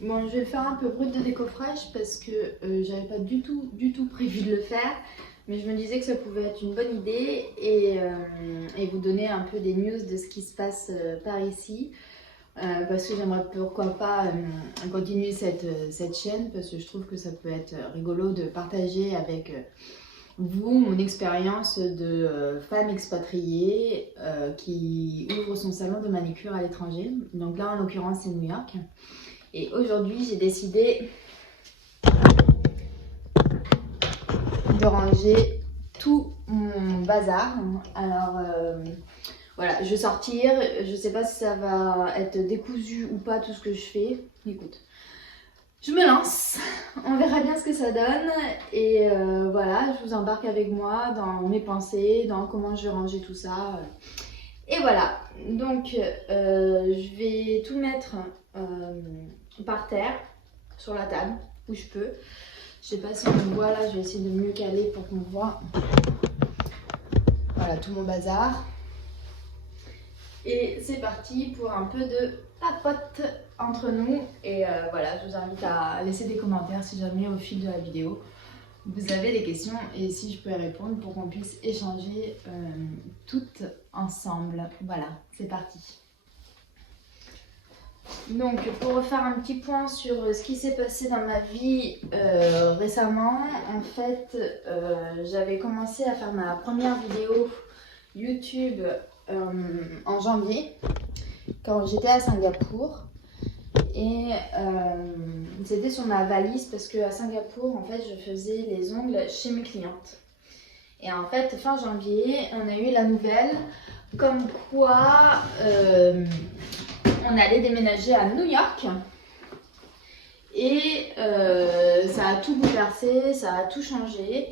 Bon, je vais faire un peu brut de décoffrage parce que j'avais pas du tout prévu de le faire. Mais je me disais que ça pouvait être une bonne idée et vous donner un peu des news de ce qui se passe par ici. Parce que j'aimerais pourquoi pas continuer cette chaîne parce que je trouve que ça peut être rigolo de partager avec vous mon expérience de femme expatriée qui ouvre son salon de manicure à l'étranger. Donc là en l'occurrence c'est New York. Et aujourd'hui j'ai décidé de ranger tout mon bazar. Alors voilà, je vais sortir, je sais pas si ça va être décousu ou pas tout ce que je fais. Écoute, je me lance, on verra bien ce que ça donne et voilà, je vous embarque avec moi dans mes pensées, dans comment je vais ranger tout ça. Et voilà, donc je vais tout mettre par terre, sur la table, où je peux. Je sais pas si on me voit là, je vais essayer de mieux caler pour qu'on voit. Voilà, tout mon bazar. Et c'est parti pour un peu de papote entre nous. Et voilà, je vous invite à laisser des commentaires si jamais au fil de la vidéo vous avez des questions et si je peux y répondre pour qu'on puisse échanger toutes ensemble. Voilà, c'est parti. Donc pour refaire un petit point sur ce qui s'est passé dans ma vie récemment, en fait j'avais commencé à faire ma première vidéo YouTube en janvier quand j'étais à Singapour et c'était sur ma valise parce qu'à Singapour en fait je faisais les ongles chez mes clientes et en fait fin janvier on a eu la nouvelle comme quoi on allait déménager à New York et ça a tout bouleversé, ça a tout changé.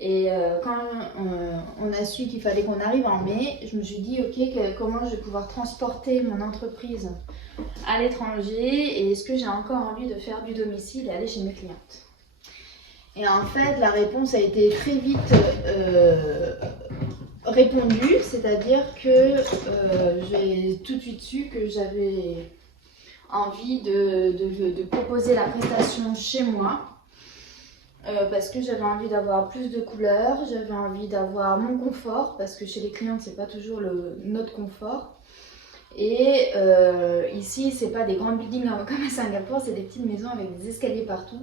Et quand on a su qu'il fallait qu'on arrive en mai, je me suis dit ok, comment je vais pouvoir transporter mon entreprise à l'étranger et est-ce que j'ai encore envie de faire du domicile et aller chez mes clientes. Et en fait la réponse a été très vite répondue, c'est-à-dire que j'ai tout de suite su que j'avais envie de proposer la prestation chez moi. Parce que j'avais envie d'avoir plus de couleurs, j'avais envie d'avoir mon confort, parce que chez les clientes c'est pas toujours notre confort. Et ici c'est pas des grands buildings comme à Singapour, c'est des petites maisons avec des escaliers partout.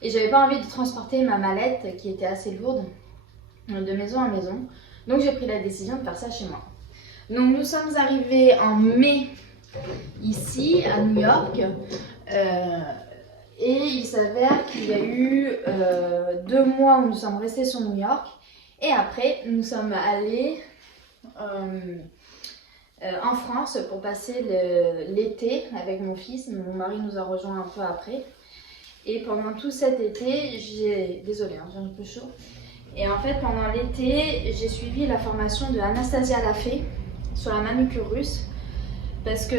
Et j'avais pas envie de transporter ma mallette qui était assez lourde de maison en maison. Donc j'ai pris la décision de faire ça chez moi. Donc nous sommes arrivés en mai ici à New York. Et il s'avère qu'il y a eu 2 mois où nous sommes restés sur New York. Et après, nous sommes allés en France pour passer l'été avec mon fils. Mon mari nous a rejoints un peu après. Et pendant tout cet été, désolée, hein, j'ai un peu chaud. Et en fait, pendant l'été, j'ai suivi la formation de Anastasia Lafay sur la manucure russe. Parce que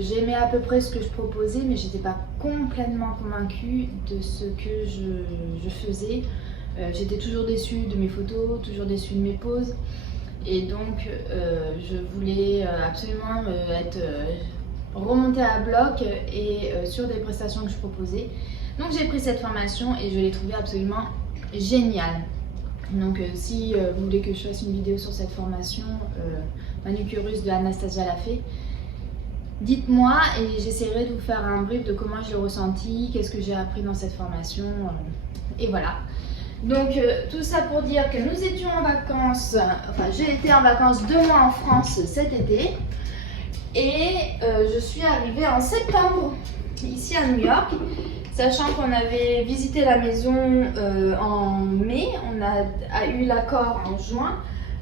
j'aimais à peu près ce que je proposais, mais j'étais pas complètement convaincue de ce que je faisais. J'étais toujours déçue de mes photos, toujours déçue de mes poses. Et donc je voulais absolument être remontée à bloc et sur des prestations que je proposais. Donc j'ai pris cette formation et je l'ai trouvée absolument géniale. Donc si vous voulez que je fasse une vidéo sur cette formation manucure russe de Anastasia Lafay, dites-moi et j'essaierai de vous faire un brief de comment je l'ai ressenti, qu'est-ce que j'ai appris dans cette formation et voilà. Donc tout ça pour dire que nous étions en vacances, enfin j'ai été en vacances 2 mois en France cet été et je suis arrivée en septembre ici à New York. Sachant qu'on avait visité la maison en mai, on a eu l'accord en juin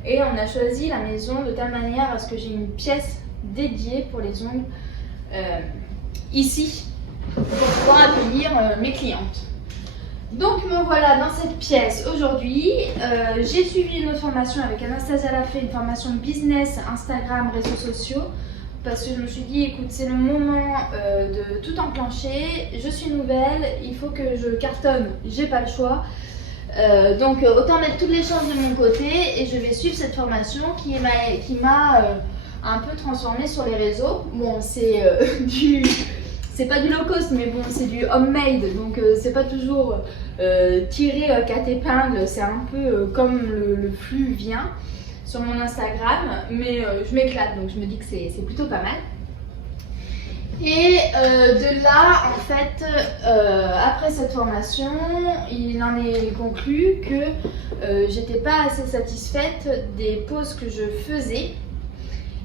et on a choisi la maison de telle manière à ce que j'ai une pièce dédiée pour les ongles ici pour pouvoir accueillir mes clientes. Donc me voilà dans cette pièce aujourd'hui. J'ai suivi une autre formation avec Anastasia Lafay, une formation business, Instagram, réseaux sociaux. Parce que je me suis dit, écoute, c'est le moment de tout enclencher. Je suis nouvelle, il faut que je cartonne, j'ai pas le choix. Donc autant mettre toutes les chances de mon côté et je vais suivre cette formation qui m'a un peu transformée sur les réseaux. Bon, c'est c'est pas du low cost, mais bon, c'est du homemade, donc c'est pas toujours tiré quatre épingles, c'est un peu comme le flux vient sur mon Instagram, mais je m'éclate, donc je me dis que c'est plutôt pas mal. Et de là, en fait, après cette formation, il en est conclu que j'étais pas assez satisfaite des poses que je faisais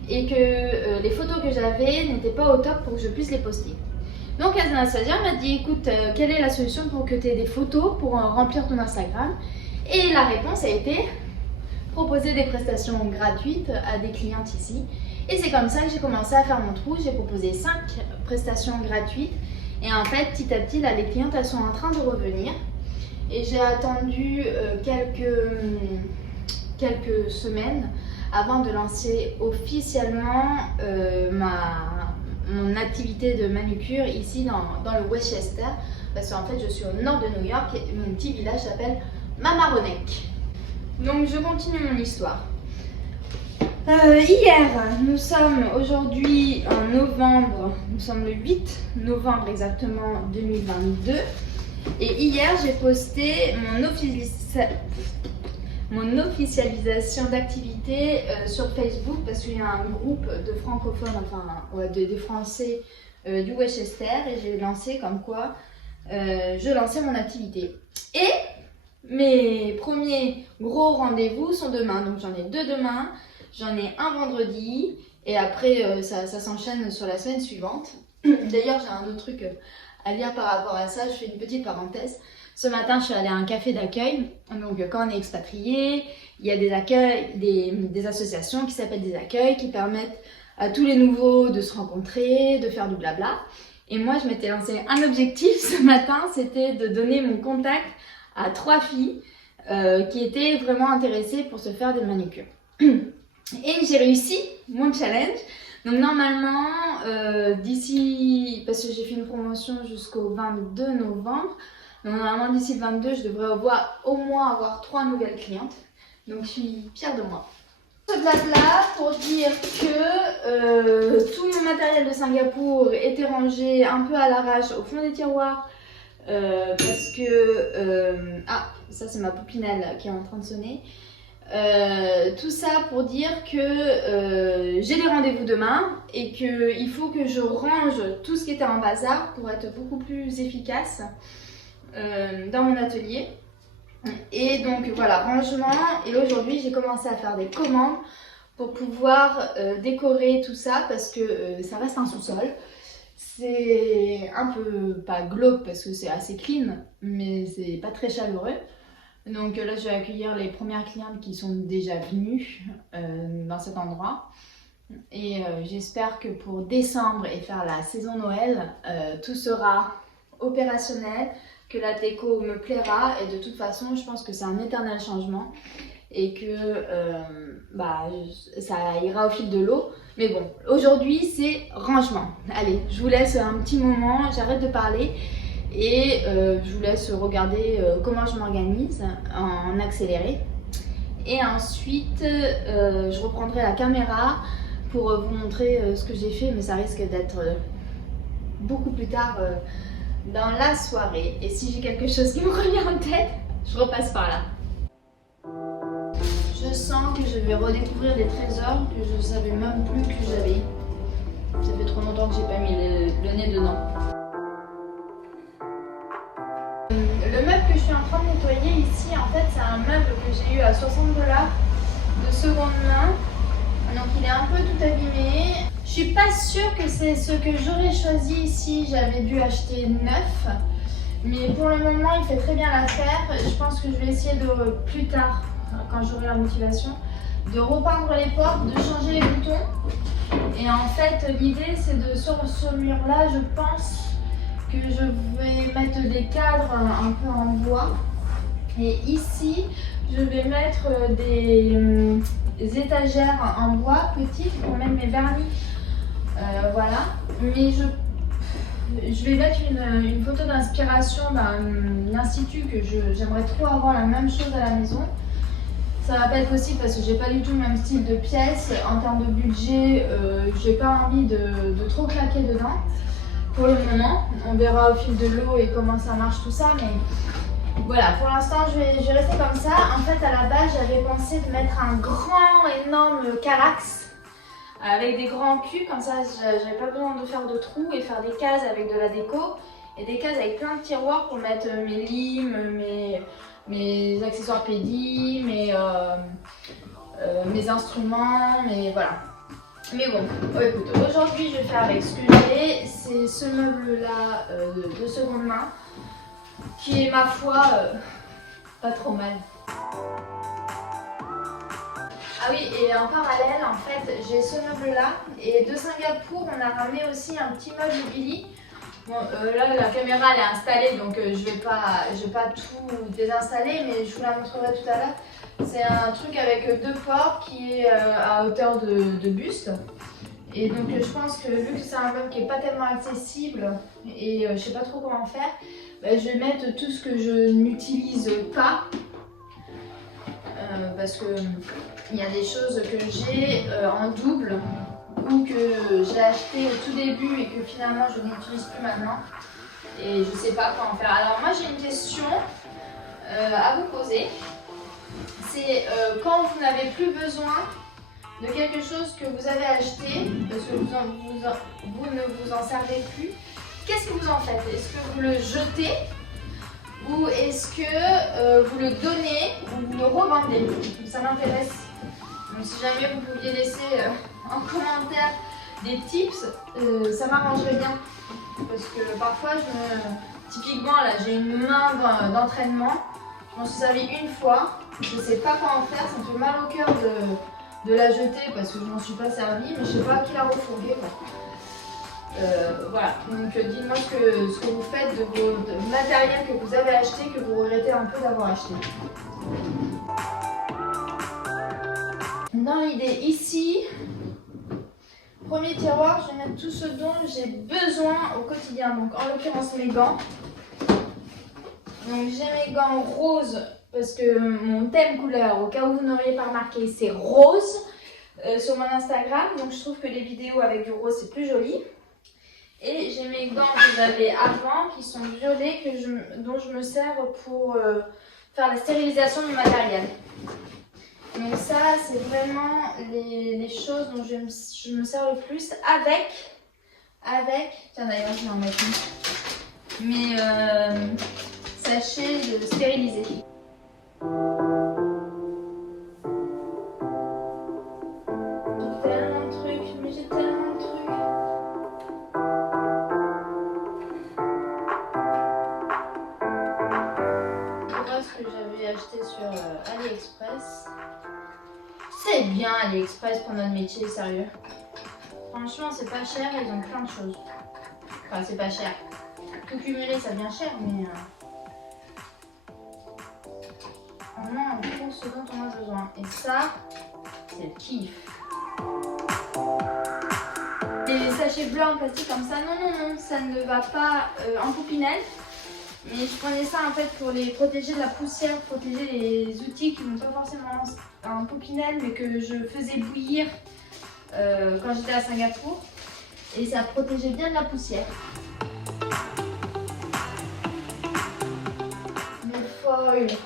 et que les photos que j'avais n'étaient pas au top pour que je puisse les poster. Donc Anastasia m'a dit, écoute, quelle est la solution pour que tu aies des photos pour remplir ton Instagram? Et la réponse a été proposer des prestations gratuites à des clientes ici. Et c'est comme ça que j'ai commencé à faire mon trou. J'ai proposé 5 prestations gratuites. Et en fait, petit à petit, là, les clientes, elles sont en train de revenir. Et j'ai attendu quelques semaines avant de lancer officiellement mon activité de manucure ici dans le Westchester. Parce qu'en fait, je suis au nord de New York et mon petit village s'appelle Mamaroneck. Donc, je continue mon histoire. Hier, nous sommes aujourd'hui en novembre, nous sommes le 8 novembre exactement 2022 et hier j'ai posté mon officialisation d'activité sur Facebook parce qu'il y a un groupe de francophones, enfin des Français du Westchester et j'ai lancé comme quoi je lançais mon activité. Et mes premiers gros rendez-vous sont demain, donc j'en ai 2 demain. J'en ai un vendredi et après ça s'enchaîne sur la semaine suivante. D'ailleurs, j'ai un autre truc à dire par rapport à ça. Je fais une petite parenthèse. Ce matin, je suis allée à un café d'accueil. Donc, quand on est expatrié, il y a des accueils, des associations qui s'appellent des accueils qui permettent à tous les nouveaux de se rencontrer, de faire du blabla. Et moi, je m'étais lancé un objectif ce matin, c'était de donner mon contact à 3 filles qui étaient vraiment intéressées pour se faire des manucures. Et j'ai réussi mon challenge. Donc normalement, d'ici, parce que j'ai fait une promotion jusqu'au 22 novembre, donc normalement d'ici le 22, je devrais au moins avoir 3 nouvelles clientes. Donc je suis fière de moi. Ce blabla pour dire que tout mon matériel de Singapour était rangé un peu à l'arrache au fond des tiroirs. Parce que... ah, ça c'est ma poupinelle qui est en train de sonner. Tout ça pour dire que j'ai des rendez-vous demain et qu'il faut que je range tout ce qui était en bazar pour être beaucoup plus efficace dans mon atelier. Et donc voilà, rangement. Et aujourd'hui j'ai commencé à faire des commandes pour pouvoir décorer tout ça parce que ça reste un sous-sol. C'est un peu, pas glauque parce que c'est assez clean, mais c'est pas très chaleureux. Donc là, je vais accueillir les premières clientes qui sont déjà venues dans cet endroit. Et j'espère que pour décembre et faire la saison Noël, tout sera opérationnel, que la déco me plaira. Et de toute façon, je pense que c'est un éternel changement et que ça ira au fil de l'eau. Mais bon, aujourd'hui, c'est rangement. Allez, je vous laisse un petit moment, j'arrête de parler. Et je vous laisse regarder comment je m'organise en accéléré. Et ensuite, je reprendrai la caméra pour vous montrer ce que j'ai fait, mais ça risque d'être beaucoup plus tard dans la soirée. Et si j'ai quelque chose qui me revient en tête, je repasse par là. Je sens que je vais redécouvrir des trésors que je ne savais même plus que j'avais. Ça fait trop longtemps que j'ai pas mis le nez dedans. Le meuble que je suis en train de nettoyer ici, en fait, c'est un meuble que j'ai eu à 60 $ de seconde main. Donc il est un peu tout abîmé. Je suis pas sûre que c'est ce que j'aurais choisi si j'avais dû acheter neuf. Mais pour le moment, il fait très bien l'affaire. Je pense que je vais essayer de plus tard, quand j'aurai la motivation, de repeindre les portes, de changer les boutons. Et en fait, l'idée, c'est de sur ce mur-là, je pense que je vais mettre des cadres un peu en bois. Et ici, je vais mettre des étagères en bois petites pour mettre mes vernis. Voilà. Mais je vais mettre une photo d'inspiration d'un institut que j'aimerais trop avoir la même chose à la maison. Ça va pas être possible parce que j'ai pas du tout le même style de pièce. En termes de budget, j'ai pas envie de trop claquer dedans. pour le moment. On verra au fil de l'eau et comment ça marche tout ça, mais voilà, pour l'instant je vais rester comme ça. En fait, à la base, j'avais pensé de mettre un grand, énorme Kallax avec des grands culs, comme ça j'avais pas besoin de faire de trous et faire des cases avec de la déco et des cases avec plein de tiroirs pour mettre mes limes, mes accessoires pédis, mes instruments, voilà. Mais bon, écoute, aujourd'hui je vais faire avec ce que j'ai. C'est ce meuble-là de seconde main qui est, ma foi, pas trop mal. Ah oui, et en parallèle, en fait, j'ai ce meuble-là. Et de Singapour, on a ramené aussi un petit meuble Billy. Bon, là, la caméra elle est installée, donc je vais pas tout désinstaller, mais je vous la montrerai tout à l'heure. C'est un truc avec 2 portes qui est à hauteur de buste. Et donc je pense que vu que c'est un meuble qui n'est pas tellement accessible et je sais pas trop comment faire, bah, je vais mettre tout ce que je n'utilise pas. Parce que il y a des choses que j'ai en double ou que j'ai acheté au tout début et que finalement je n'utilise plus maintenant. Et je sais pas comment faire. Alors moi j'ai une question à vous poser. C'est quand vous n'avez plus besoin de quelque chose que vous avez acheté, parce que vous ne vous en servez plus, qu'est-ce que vous en faites? Est-ce que vous le jetez ou est-ce que vous le donnez ou vous le revendez? Ça m'intéresse. Donc si jamais vous pouviez laisser en commentaire des tips, ça m'arrangerait bien. Parce que parfois, typiquement là, j'ai une main d'entraînement, je m'en suis servi une fois, je ne sais pas quoi en faire, ça me fait mal au cœur de la jeter parce que je m'en suis pas servi, mais je ne sais pas qui l'a refourgué. Voilà, donc dites-moi ce que vous faites de vos matériel que vous avez acheté, que vous regrettez un peu d'avoir acheté. Dans l'idée ici, premier tiroir, je vais mettre tout ce dont j'ai besoin au quotidien. Donc en l'occurrence mes gants. Donc j'ai mes gants roses parce que mon thème couleur, au cas où vous n'auriez pas remarqué, c'est rose sur mon Instagram. Donc je trouve que les vidéos avec du rose c'est plus joli. Et j'ai mes gants que j'avais avant qui sont violets dont je me sers pour faire la stérilisation du matériel. Donc ça c'est vraiment les choses dont je me sers le plus avec tiens d'ailleurs je vais en mettre mes sachets de stérilisés. J'ai tellement de trucs, mais j'ai tellement de trucs. Voilà ce que j'avais acheté sur AliExpress. C'est bien AliExpress pour notre métier, sérieux. Franchement, c'est pas cher, ils ont plein de choses. Enfin, c'est pas cher. Tout cumulé, ça devient cher, mais on a en gros ce dont on a besoin. Et ça, c'est le kiff. Les sachets bleus en plastique comme ça, non, ça ne va pas en poupinelle. Mais je prenais ça en fait pour les protéger de la poussière, protéger les outils qui n'ont pas forcément un poupinelle mais que je faisais bouillir quand j'étais à Singapour. Et ça protégeait bien de la poussière. Mes foils.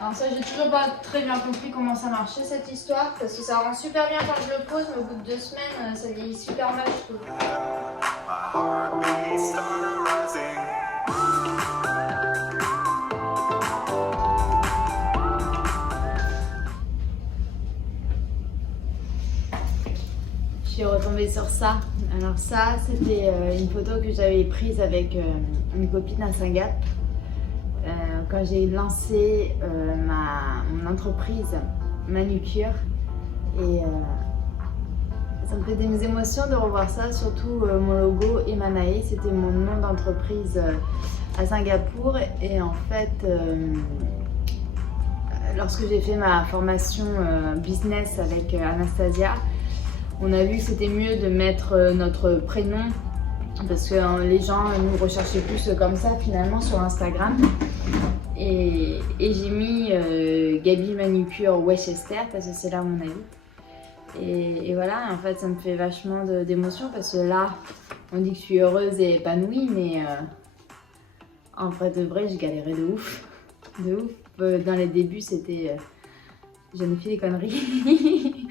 Alors ça j'ai toujours pas très bien compris comment ça marchait cette histoire parce que ça rend super bien quand je le pose mais au bout de 2 semaines ça vieillit super mal je trouve. Je suis retombée sur ça. Alors ça, c'était une photo que j'avais prise avec une copine à Singapour quand j'ai lancé mon entreprise manucure. Et ça me fait des émotions de revoir ça, surtout mon logo Emanae. C'était mon nom d'entreprise à Singapour. Et en fait, lorsque j'ai fait ma formation business avec Anastasia, on a vu que c'était mieux de mettre notre prénom parce que les gens nous recherchaient plus comme ça finalement sur Instagram. Et j'ai mis Gaby Manucure Westchester parce que c'est là mon avis. Et voilà, en fait, ça me fait vachement d'émotion parce que là, on dit que je suis heureuse et épanouie, mais en vrai de vrai, j'ai galéré de ouf. De ouf. Dans les débuts, c'était... j'en ai fait des conneries.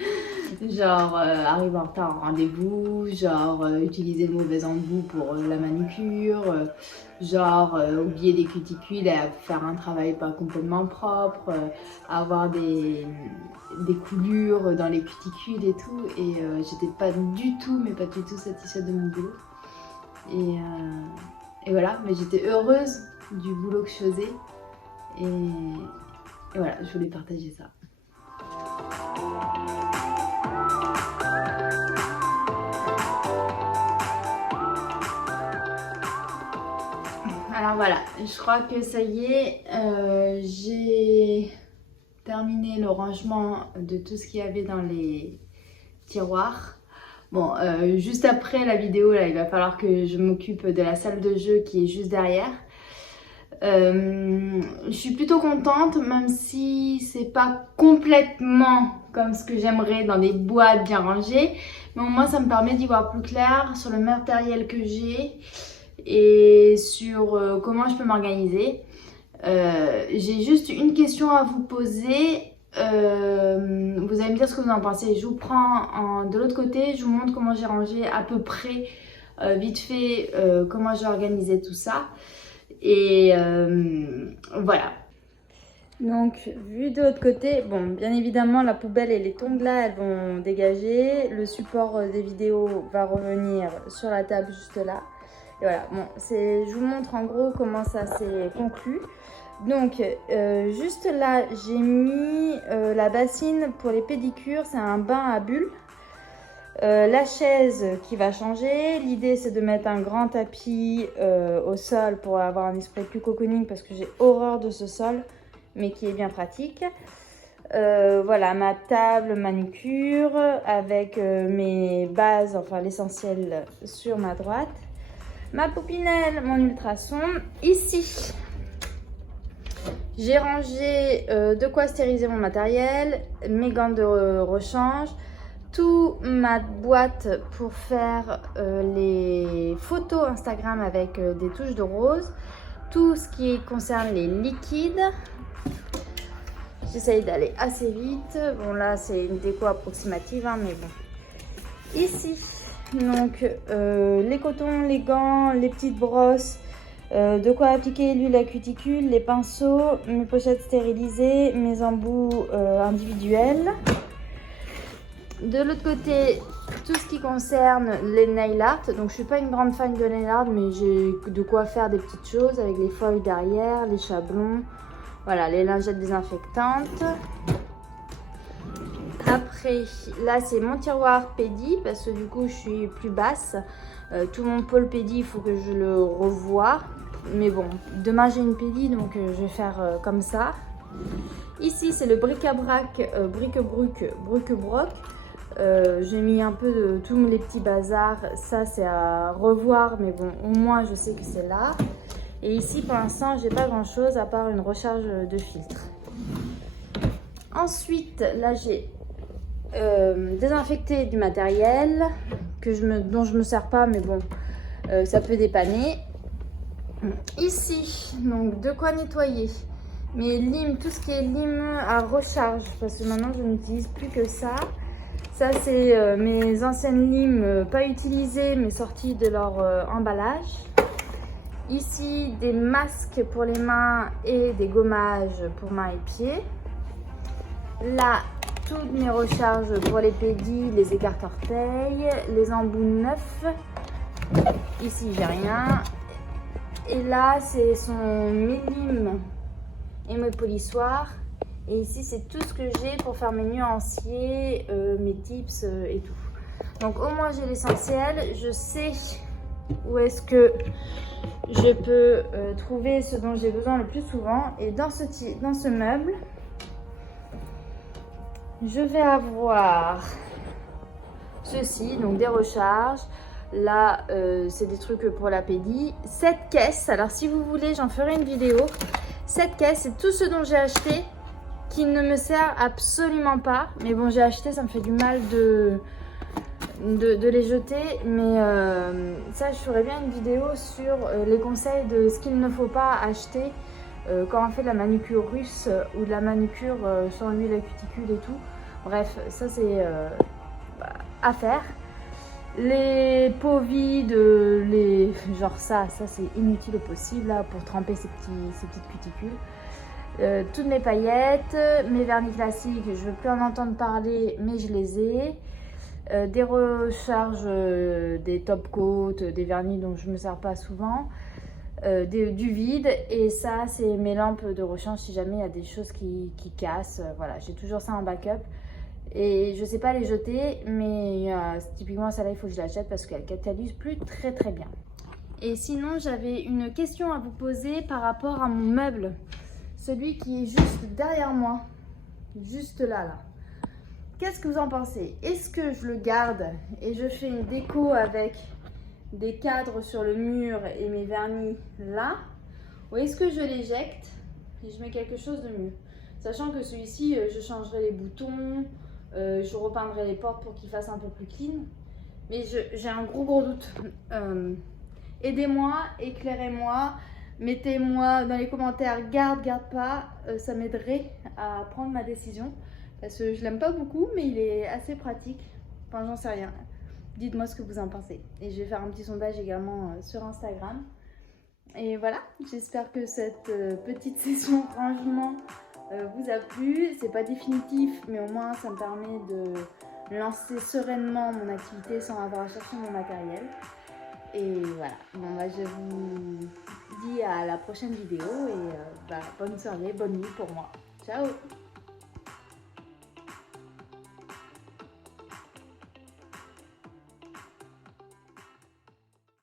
Genre, arriver en retard en rendez-vous, genre, utiliser le mauvais embout pour la manucure, genre, oublier des cuticules et faire un travail pas complètement propre, avoir des coulures dans les cuticules et tout. Et j'étais pas du tout, mais pas du tout satisfaite de mon boulot. Et voilà, mais j'étais heureuse du boulot que je faisais. Et voilà, je voulais partager ça. Alors voilà, je crois que ça y est, j'ai terminé le rangement de tout ce qu'il y avait dans les tiroirs. Bon, juste après la vidéo, là, il va falloir que je m'occupe de la salle de jeu qui est juste derrière. Je suis plutôt contente, même si c'est pas complètement comme ce que j'aimerais dans des boîtes bien rangées. Mais au moins, ça me permet d'y voir plus clair sur le matériel que j'ai et sur comment je peux m'organiser. J'ai juste une question à vous poser. Vous allez me dire ce que vous en pensez. Je vous prends de l'autre côté, je vous montre comment j'ai rangé à peu près, vite fait, comment j'ai organisé tout ça. Et voilà. Donc, vu de l'autre côté, bon, bien évidemment, la poubelle et les tongs là, elles vont dégager. Le support des vidéos va revenir sur la table juste là. Et voilà, bon, je vous montre en gros comment ça s'est conclu. Donc, juste là, j'ai mis la bassine pour les pédicures. C'est un bain à bulles. La chaise qui va changer. L'idée, c'est de mettre un grand tapis au sol pour avoir un esprit plus cocooning parce que j'ai horreur de ce sol, mais qui est bien pratique. Voilà, ma table manucure avec mes bases, enfin l'essentiel sur ma droite. Ma poupinelle, mon ultrason. Ici, j'ai rangé de quoi stériliser mon matériel, mes gants de rechange, toute ma boîte pour faire les photos Instagram avec des touches de rose, tout ce qui concerne les liquides. J'essaye d'aller assez vite. Bon, là, c'est une déco approximative, hein, mais bon. Ici, donc, les cotons, les gants, les petites brosses, de quoi appliquer l'huile à cuticule, les pinceaux, mes pochettes stérilisées, mes embouts individuels. De l'autre côté, tout ce qui concerne les nail art. Donc, je suis pas une grande fan de nail art, mais j'ai de quoi faire des petites choses avec les feuilles derrière, les chablons. Voilà, les lingettes désinfectantes. Après, là, c'est mon tiroir pédi parce que du coup, je suis plus basse. Tout mon pôle pédi, il faut que je le revoie. Mais bon, demain, j'ai une pédi, donc je vais faire comme ça. Ici, c'est le bric-à-brac, bric-broc. J'ai mis un peu de tous les petits bazars. Ça, c'est à revoir, mais bon, au moins, je sais que c'est là. Et ici, pour l'instant, j'ai pas grand-chose à part une recharge de filtre. Ensuite, là, j'ai désinfecté du matériel dont je me sers pas, mais bon, ça peut dépanner. Ici, donc, de quoi nettoyer mes limes, tout ce qui est lime à recharge, parce que maintenant, je n'utilise plus que ça. Ça, c'est mes anciennes limes pas utilisées, mais sorties de leur emballage. Ici, des masques pour les mains et des gommages pour mains et pieds. Là, toutes mes recharges pour les pédis, les écarts-orteils, les embouts neufs. Ici, j'ai rien. Et là, ce sont mes limes et mes polissoirs. Et ici, c'est tout ce que j'ai pour faire mes nuanciers, mes tips et tout. Donc, au moins, j'ai l'essentiel. Je sais où est-ce que je peux trouver ce dont j'ai besoin le plus souvent. Et dans ce meuble, je vais avoir ceci, donc des recharges. Là, c'est des trucs pour la pédie. Cette caisse, alors si vous voulez, j'en ferai une vidéo. Cette caisse, c'est tout ce dont j'ai acheté qui ne me sert absolument pas. Mais bon, j'ai acheté, ça me fait du mal de les jeter. Mais ça, je ferai bien une vidéo sur les conseils de ce qu'il ne faut pas acheter quand on fait de la manucure russe ou de la manucure sans l'huile à cuticule et tout. Bref, ça c'est à faire. Les pots vides, genre ça c'est inutile au possible là, pour tremper ces petites cuticules. Toutes mes paillettes, mes vernis classiques, je ne veux plus en entendre parler, mais je les ai. Des recharges, des top coats, des vernis dont je ne me sers pas souvent. Du vide, et ça c'est mes lampes de rechange si jamais il y a des choses qui cassent. Voilà, j'ai toujours ça en backup. Et je sais pas les jeter, mais typiquement celle-là il faut que je la jette parce qu'elle catalyse plus très bien. Et sinon j'avais une question à vous poser par rapport à mon meuble, celui qui est juste derrière moi, juste là. Qu'est-ce que vous en pensez? Est-ce que je le garde et je fais une déco avec des cadres sur le mur et mes vernis là, ou est-ce que je l'éjecte et je mets quelque chose de mieux? Sachant que celui-ci, je changerai les boutons, je repeindrai les portes pour qu'il fasse un peu plus clean. Mais j'ai un gros doute. Aidez-moi, éclairez-moi, mettez-moi dans les commentaires garde pas, ça m'aiderait à prendre ma décision. Parce que je l'aime pas beaucoup, mais il est assez pratique. Enfin, j'en sais rien. Dites-moi ce que vous en pensez. Et je vais faire un petit sondage également sur Instagram. Et voilà, j'espère que cette petite session rangement vous a plu. C'est pas définitif, mais au moins ça me permet de lancer sereinement mon activité sans avoir à chercher mon matériel. Et voilà, bon bah je vous dis à la prochaine vidéo et bonne soirée, bonne nuit pour moi. Ciao!